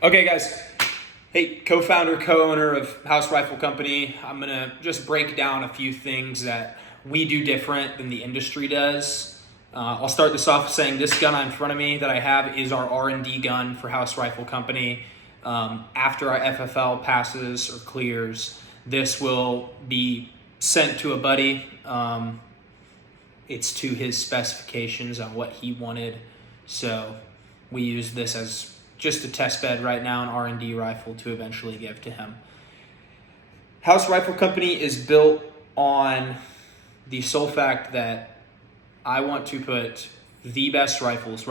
Okay, guys. Hey, co-founder, co-owner of House Rifle Company. I'm going to just break down a few things that we do different than the industry does. I'll start this off saying this gun in front of me that I have is our R&D gun for House Rifle Company. After our FFL passes or clears, this will be sent to a buddy. It's to his specifications on what he wanted. So we use this as just a test bed right now, an R&D rifle to eventually give to him. House Rifle Company is built on the sole fact that I want to put the best rifles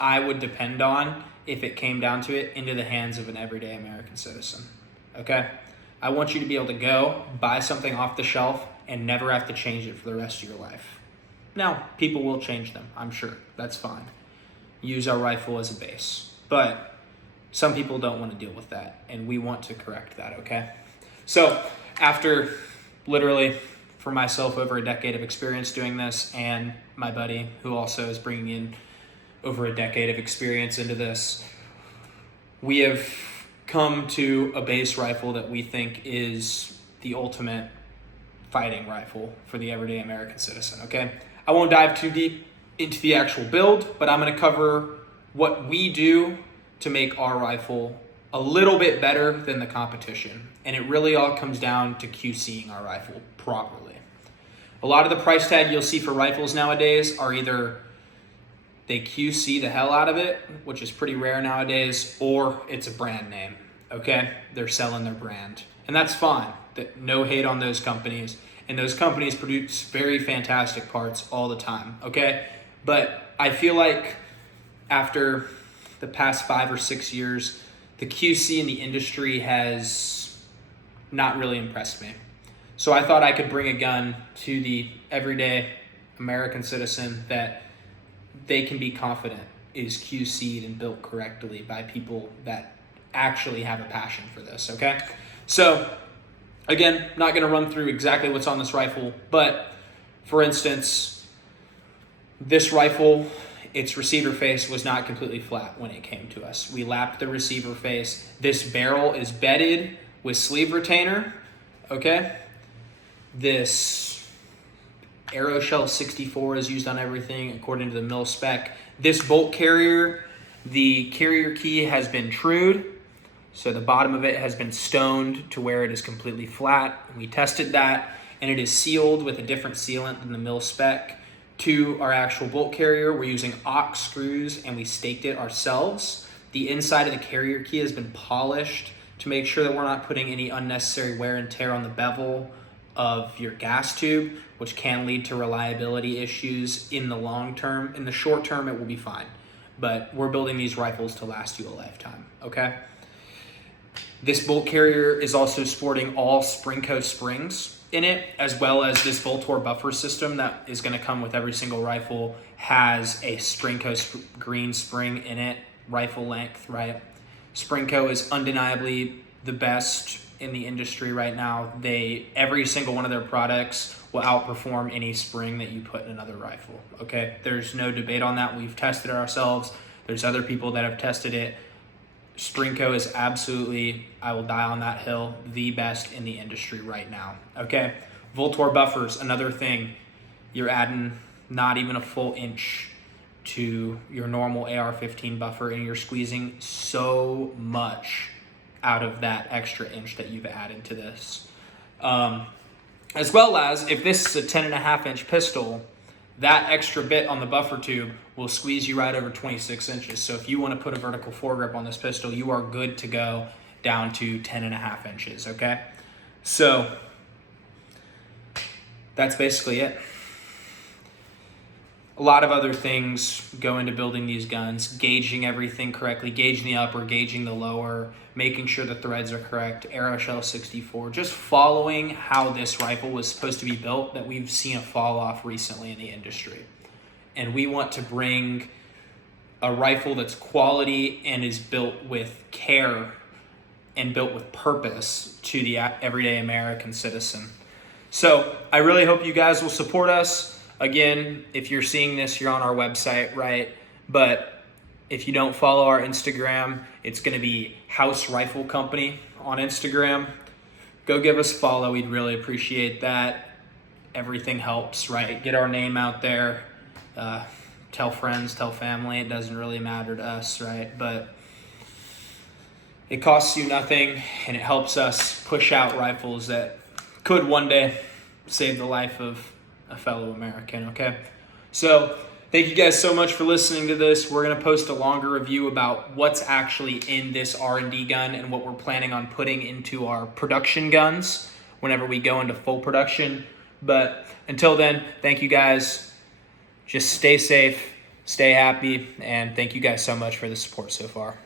I would depend on if it came down to it, into the hands of an everyday American citizen, okay? I want you to be able to go buy something off the shelf and never have to change it for the rest of your life. Now, people will change them, I'm sure. That's fine. Use our rifle as a base. But some people don't want to deal with that, and we want to correct that, okay? So after literally, for myself, over a decade of experience doing this, and my buddy, who also is bringing in over a decade of experience into this, we have come to a base rifle that we think is the ultimate fighting rifle for the everyday American citizen, okay? I won't dive too deep into the actual build, but I'm going to cover what we do to make our rifle a little bit better than the competition. And it really all comes down to QCing our rifle properly. A lot of the price tag you'll see for rifles nowadays are either they QC the hell out of it, which is pretty rare nowadays, or it's a brand name, okay? They're selling their brand. And that's fine. No hate on those companies. And those companies produce very fantastic parts all the time, okay? But I feel like after the past 5 or 6 years, the QC in the industry has not really impressed me. So I thought I could bring a gun to the everyday American citizen that they can be confident is QC'd and built correctly by people that actually have a passion for this, okay? So again, not gonna run through exactly what's on this rifle, but for instance, this rifle, its receiver face was not completely flat when it came to us. We lapped the receiver face. This barrel is bedded with sleeve retainer, okay? This Aeroshell 64 is used on everything according to the mil spec. This bolt carrier, the carrier key has been trued, so the bottom of it has been stoned to where it is completely flat. We tested that, and it is sealed with a different sealant than the mil spec. To our actual bolt carrier, we're using ox screws, and we staked it ourselves. The inside of the carrier key has been polished to make sure that we're not putting any unnecessary wear and tear on the bevel of your gas tube, which can lead to reliability issues in the long term. In the short term, it will be fine, but we're building these rifles to last you a lifetime, okay? This bolt carrier is also sporting all Springco springs in it, as well as this Voltor buffer system that is going to come with every single rifle has a Springco green spring in it, rifle length, right? Springco is undeniably the best in the industry right now. Every single one of their products will outperform any spring that you put in another rifle, okay? There's no debate on that. We've tested it ourselves. There's other people that have tested it. Springco is absolutely, I will die on that hill, the best in the industry right now, okay? Voltor buffers, another thing. You're adding not even a full inch to your normal AR-15 buffer, and you're squeezing so much out of that extra inch that you've added to this. As well as, if this is a 10.5-inch pistol, that extra bit on the buffer tube will squeeze you right over 26 inches. So if you want to put a vertical foregrip on this pistol, you are good to go down to 10.5 inches, okay? So that's basically it. A lot of other things go into building these guns, gauging everything correctly, gauging the upper, gauging the lower, making sure the threads are correct, Aeroshell 64, just following how this rifle was supposed to be built that we've seen a fall off recently in the industry. And we want to bring a rifle that's quality and is built with care and built with purpose to the everyday American citizen. So I really hope you guys will support us. Again, if you're seeing this, you're on our website, right? But If you don't follow our Instagram, it's going to be House Rifle Company on Instagram. Go give us a follow. We'd really appreciate that. Everything helps, right? Get our name out there. Tell friends, tell family. It doesn't really matter to us, right? But it costs you nothing, and it helps us push out rifles that could one day save the life of a fellow American, okay? So thank you guys so much for listening to this. We're going to post a longer review about what's actually in this R&D gun and what we're planning on putting into our production guns whenever we go into full production. But until then, thank you guys. Just stay safe, stay happy, and thank you guys so much for the support so far.